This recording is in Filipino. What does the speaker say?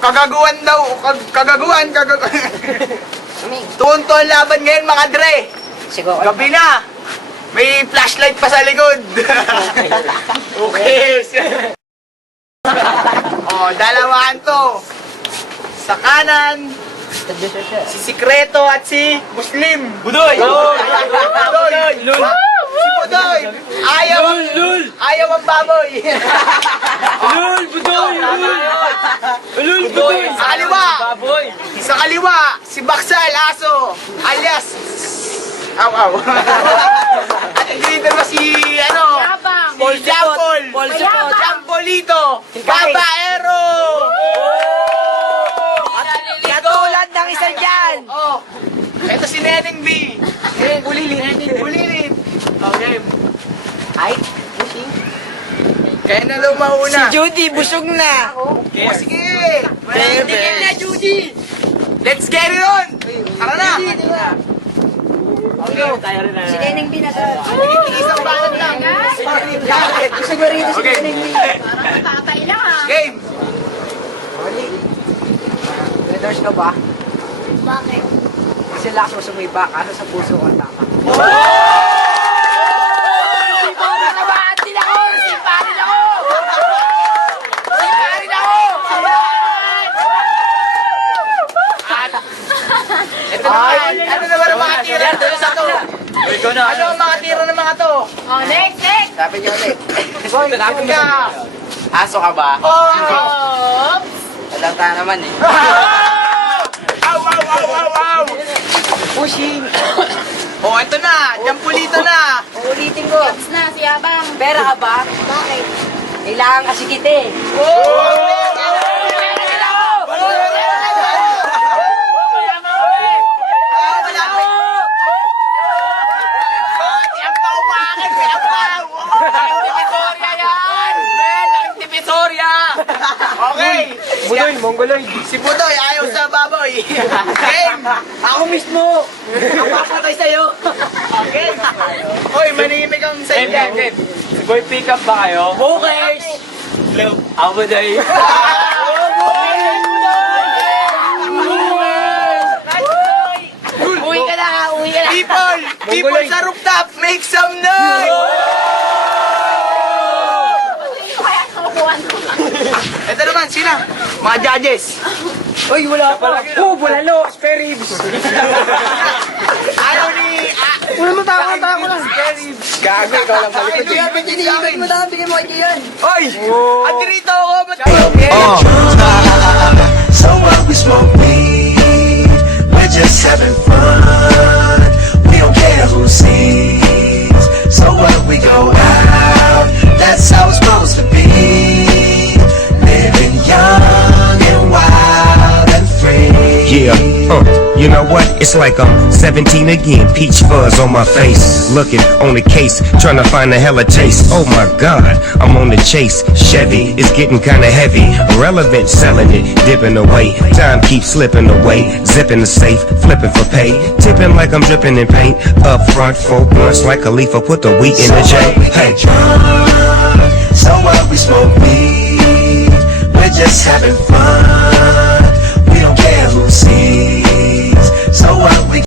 Kagaguan daw. Kagaguan. Tuon to ang laban ngayon mga dre. Gabi na. May flashlight pa sa likod. Okay. Oh, dalawahan to. Sa kanan, si Sikreto at si Muslim. Budoy! Budoy! Si Budoy! Ayaw ang baboy. Budoy! Sa kaliwa, si Baksal Aso, alias Aw. At dito ba si si Jampol. Jampolito. Babaero. Katulad ng isa dyan! Oh. Ito si Neneng B. Bulilit. Okay. Ay, Kaya na daw mauna. si Judy, busog na! Oh, sige. Judy. Let's get it on. Tara na. Si Neneng B na to. Isang bakit lang. Busog na rito si Okay. Neneng B. Parang tatay lang ah. Game. Leaders ka ba? Bakit? Kasi lakas mo sumiba, kaso sa puso ko ang tama. Ito naman. Ano naman ang mga tira ng mga to? Ano ang mga tira ng mga to? Oh, next! Sabi niyo ulit. Sabi ka. Aso ka ba? Oh! Talanta naman eh. Aw! Pushing! Oh, ito na. Jampulito na. Uulitin ko. Next na, si Abang. Pera ka ba? Bakit? Kailangan kasi kita eh. Okay. Budoy, mongoloid. Si Budoy ayaw sa baboy. Game. Ako mismo! Ang papatay sa'yo! Okay. Hoy, manimik ang sa inyo. Si Boy pick up ba kayo? Bookers! Ako Budoy. Uwi ka na! Uwi ka na! People sa rooftop, make some noise. Sino kaya nakukuhan ko? Ito naman, sila. Mga judges. Uy, wala pa! Oh, bulalo! Spare ribs! Ayaw ni... Wala mo tao lang! Gago, ikaw lang pala. Kaya ba't iniigat mo na? Bigyan mo kay yan! Oy! Andrito ako, ba't So what, we smoke weed, we're just having fun. We don't care who sees. So what, we go out, that's how it's supposed to be. Living young and wild and free. Yeah, you know what? It's like I'm 17 again, peach fuzz on my face. Looking on the case, trying to find a hella taste. Oh my god, I'm on the chase. Chevy is getting kinda heavy. Irrelevant, selling it, dipping away. Time keeps slipping away. Zipping the safe, flipping for pay. Tipping like I'm dripping in paint. Up front, 4 blunts like a leaf, put the wheat in the J. Hey, So what, we smoke weed, we're just having fun. We don't care who sees. So what,